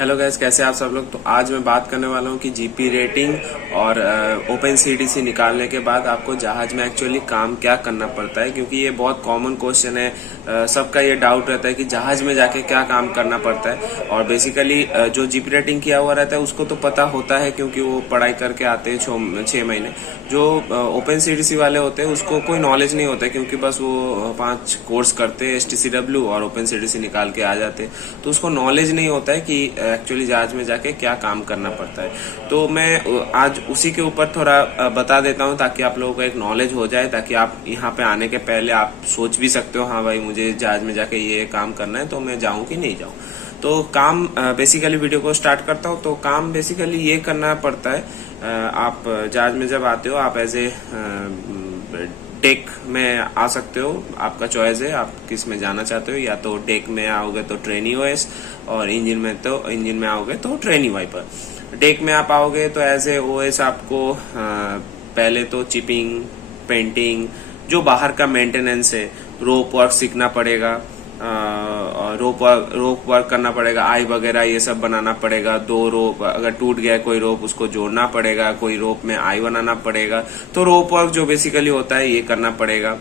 Hello guys, कैसे आप सब लोग। तो आज मैं बात करने वाला हूँ कि जीपी रेटिंग और ओपन सीडीसी निकालने के बाद आपको जहाज में एक्चुअली काम क्या करना पड़ता है, क्योंकि ये बहुत कॉमन क्वेश्चन है। सबका ये डाउट रहता है कि जहाज में जाके क्या काम करना पड़ता है। और बेसिकली जो जीपी रेटिंग किया हुआ रहता है उसको तो पता होता है, क्योंकि वो पढ़ाई करके आते हैं 6 महीने। जो ओपन सीडीसी वाले होते हैं उसको कोई नॉलेज नहीं होता है, क्योंकि बस वो 5 कोर्स करते हैं STCW और ओपन सीडीसी निकाल के आ जाते हैं, तो उसको नॉलेज नहीं होता है कि एक्चुअली जहाज में जाके क्या काम करना पड़ता है। तो मैं आज उसी के ऊपर थोड़ा बता देता हूँ, ताकि आप लोगों को एक नॉलेज हो जाए, ताकि आप यहाँ पे आने के पहले आप सोच भी सकते हो, हाँ भाई मुझे जहाज में जाके ये काम करना है, तो मैं जाऊँ कि नहीं जाऊँ। तो काम बेसिकली वीडियो को स्टार्ट करता हूँ। तो काम बेसिकली ये करना पड़ता है, आप जहाज में जब आते हो आप एज ए डेक में आ सकते हो, आपका चॉइस है आप किस में जाना चाहते हो। या तो डेक में आओगे तो ट्रेनी ओएस, और इंजन में आओगे तो ट्रेनी वाइपर। डेक में आप आओगे तो एज ए ओएस आपको पहले तो चिपिंग, पेंटिंग, जो बाहर का मेंटेनेंस है, रोप वर्क सीखना पड़ेगा, रोप वर्क करना पड़ेगा, आई वगैरह ये सब बनाना पड़ेगा। 2 रोप अगर टूट गया कोई रोप उसको जोड़ना पड़ेगा, कोई रोप में आई बनाना पड़ेगा। तो रोप वर्क जो बेसिकली होता है ये करना पड़ेगा।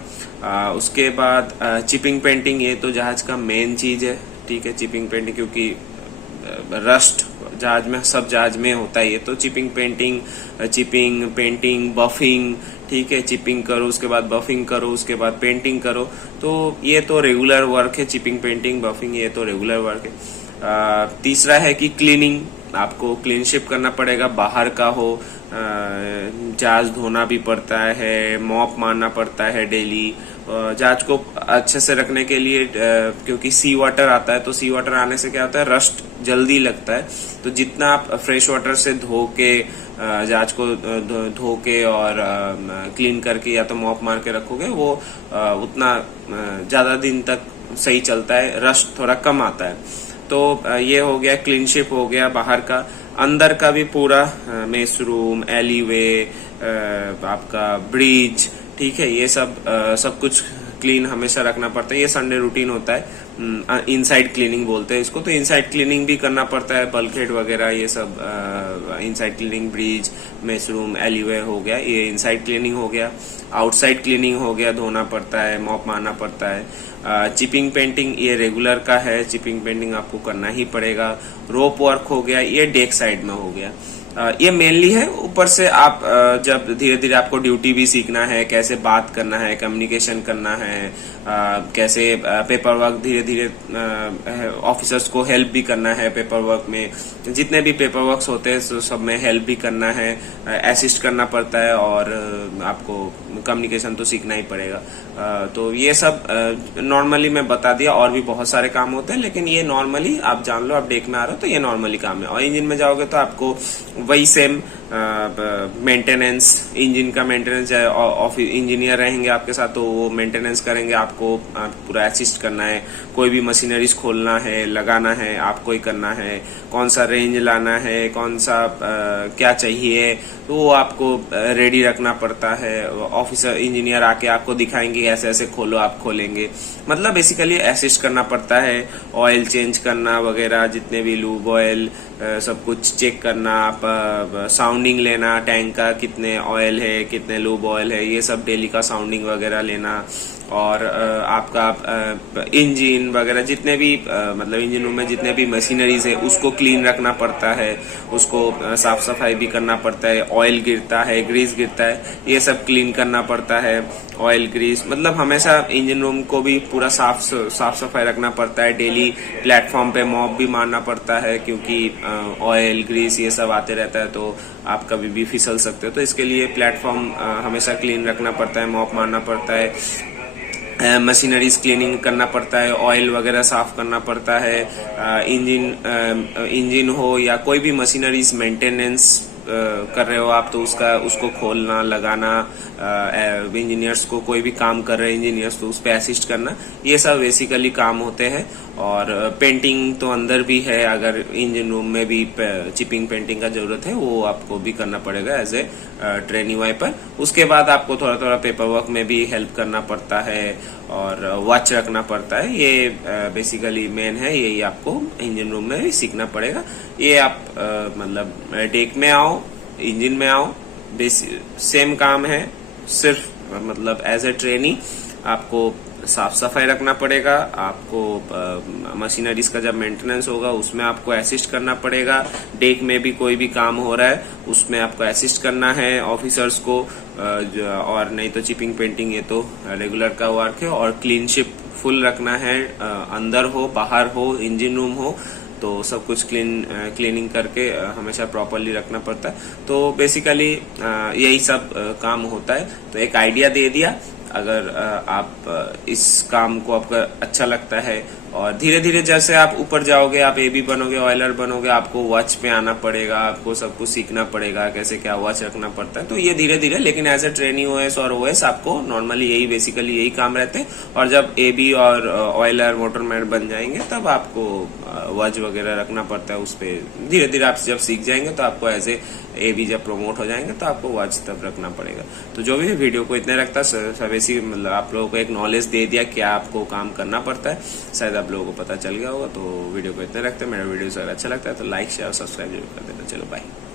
उसके बाद चिपिंग पेंटिंग, ये तो जहाज का मेन चीज है, ठीक है। चिपिंग पेंटिंग क्योंकि रस्ट जहाज में, सब जहाज में होता है ये, तो चिपिंग पेंटिंग, बफिंग, ठीक है। चिपिंग करो, उसके बाद बफिंग करो, उसके बाद पेंटिंग करो। तो ये तो रेगुलर वर्क है, चिपिंग, पेंटिंग, बफिंग, ये तो रेगुलर वर्क है। तीसरा है कि क्लीनिंग, आपको क्लीनशिप करना पड़ेगा, बाहर का हो। जहाज धोना भी पड़ता है, मॉप मारना पड़ता है डेली। जहाज को अच्छे से रखने के लिए, क्योंकि सी वाटर आता है, तो सी वाटर आने से क्या होता है, रस्ट जल्दी लगता है। तो जितना आप फ्रेश वाटर से धो के जहाज को धो के और क्लीन करके या तो मॉप मार के रखोगे, वो उतना ज्यादा दिन तक सही चलता है, रस्ट थोड़ा कम आता है। तो ये हो गया, क्लीनशिप हो गया बाहर का। अंदर का भी पूरा मेस रूम, एलीवे, आपका ब्रिज, ठीक है, ये सब कुछ क्लीन हमेशा रखना पड़ता है। ये संडे रूटीन होता है, इनसाइड क्लीनिंग बोलते हैं इसको। तो इनसाइड क्लीनिंग भी करना पड़ता है, बल्कहेड वगैरह ये सब inside cleaning, bridge, mess room, alleyway हो गया, ये इनसाइड क्लीनिंग हो गया। आउटसाइड क्लीनिंग हो गया, धोना पड़ता है, मॉप मारना पड़ता है। चिपिंग पेंटिंग ये रेगुलर का है, चिपिंग पेंटिंग आपको करना ही पड़ेगा। रोप वर्क हो गया, ये डेक साइड में हो गया। ये मेनली है। ऊपर से आप जब धीरे धीरे आपको ड्यूटी भी सीखना है, कैसे बात करना है, कम्युनिकेशन करना है, कैसे पेपर वर्क, धीरे धीरे ऑफिसर्स को हेल्प भी करना है पेपर वर्क में। जितने भी पेपर वर्क्स होते हैं तो सब में हेल्प भी करना है, असिस्ट करना पड़ता है, और आपको कम्युनिकेशन तो सीखना ही पड़ेगा। तो ये सब नॉर्मली मैं बता दिया, और भी बहुत सारे काम होते हैं, लेकिन ये नॉर्मली आप जान लो, आप डेक में आ रहे हो तो ये नॉर्मली काम है। और इंजन में जाओगे तो आपको वही सेम मेंटेनेंस, इंजन का मेंटेनेंस, ऑफिस इंजीनियर रहेंगे आपके साथ, तो वो मेंटेनेंस करेंगे, आपको पूरा असिस्ट करना है। कोई भी मशीनरीज खोलना है, लगाना है, आपको ही करना है। कौन सा रेंज लाना है, कौन सा क्या चाहिए, तो वो आपको रेडी रखना पड़ता है। ऑफिसर, इंजीनियर आके आपको दिखाएंगे ऐसे ऐसे खोलो, आप खोलेंगे। मतलब बेसिकली असिस्ट करना पड़ता है। ऑयल चेंज करना वगैरह, जितने भी लूब ऑयल, सब कुछ चेक करना, आप साउंडिंग लेना, टैंक का कितने ऑयल है, कितने लूब ऑयल है, ये सब डेली का साउंडिंग वगैरह लेना। और आपका इंजन वगैरह, जितने भी मतलब इंजन रूम में जितने भी मशीनरीज है उसको क्लीन रखना पड़ता है, उसको साफ सफाई भी करना पड़ता है। ऑयल गिरता है, ग्रीस गिरता है, ये सब क्लीन करना पड़ता है। ऑयल, ग्रीस, मतलब हमेशा इंजन रूम को भी पूरा साफ सफाई रखना पड़ता है। डेली प्लेटफॉर्म पे मॉप भी मारना पड़ता है, क्योंकि ऑयल, ग्रीस ये सब आते रहता है, तो आप कभी भी फिसल सकते हो। तो इसके लिए प्लेटफॉर्म हमेशा क्लीन रखना पड़ता है, मॉप मारना पड़ता है। मशीनरीज क्लीनिंग करना पड़ता है, ऑयल वगैरह साफ करना पड़ता है। इंजन हो या कोई भी मशीनरीज मेंटेनेंस कर रहे हो आप, तो उसको खोलना, लगाना, इंजीनियर्स को, कोई भी काम कर रहे हैं इंजीनियर्स, तो उस पर असिस्ट करना, ये सब बेसिकली काम होते हैं। और पेंटिंग तो अंदर भी है, अगर इंजन रूम में भी चिपिंग पेंटिंग का जरूरत है, वो आपको भी करना पड़ेगा एज ए ट्रेनी वाइपर। उसके बाद आपको थोड़ा थोड़ा पेपर वर्क में भी हेल्प करना पड़ता है। और वॉच रखना पड़ता है। ये बेसिकली मेन है, यही आपको इंजन रूम में भी सीखना पड़ेगा। ये आप मतलब डेक में आओ, इंजन में आओ, सेम काम है, सिर्फ मतलब एज ए ट्रेनी आपको साफ सफाई रखना पड़ेगा, आपको मशीनरीज का जब मेंटेनेंस होगा उसमें आपको असिस्ट करना पड़ेगा, डेक में भी कोई भी काम हो रहा है उसमें आपको असिस्ट करना है ऑफिसर्स को, और नहीं तो चिपिंग पेंटिंग ये तो रेगुलर का वर्क है। और क्लीन शिप फुल रखना है, अंदर हो बाहर हो इंजन रूम हो तो सब कुछ क्लीनिंग करके हमेशा प्रॉपरली रखना पड़ता है। तो बेसिकली यही सब काम होता है। तो एक आइडिया दे दिया, अगर आप इस काम को आपका अच्छा लगता है और धीरे धीरे जैसे आप ऊपर जाओगे, आप एबी बनोगे, ऑयलर बनोगे, आपको वॉच पे आना पड़ेगा, आपको सब कुछ सीखना पड़ेगा कैसे क्या वॉच रखना पड़ता है। तो ये धीरे धीरे, लेकिन एज ए ट्रेनी ओएस और ओएस आपको नॉर्मली यही बेसिकली यही काम रहते हैं। और जब एबी और ऑयलर मोटरमैन बन जाएंगे तब आपको वॉच वगैरह रखना पड़ता है। उस पर धीरे धीरे आप जब सीख जाएंगे तो आपको एज ए भी जब प्रमोट हो जाएंगे तो आपको वॉच तब रखना पड़ेगा। तो जो भी वीडियो को इतने रखता सब ऐसी मतलब आप लोगों को एक नॉलेज दे दिया क्या आपको काम करना पड़ता है, शायद आप लोगों को पता चल गया होगा। तो वीडियो को इतने रखते हैं। मेरा वीडियो अगर अच्छा लगता है तो लाइक शेयर और सब्सक्राइब जरूर कर देना। चलो बाय।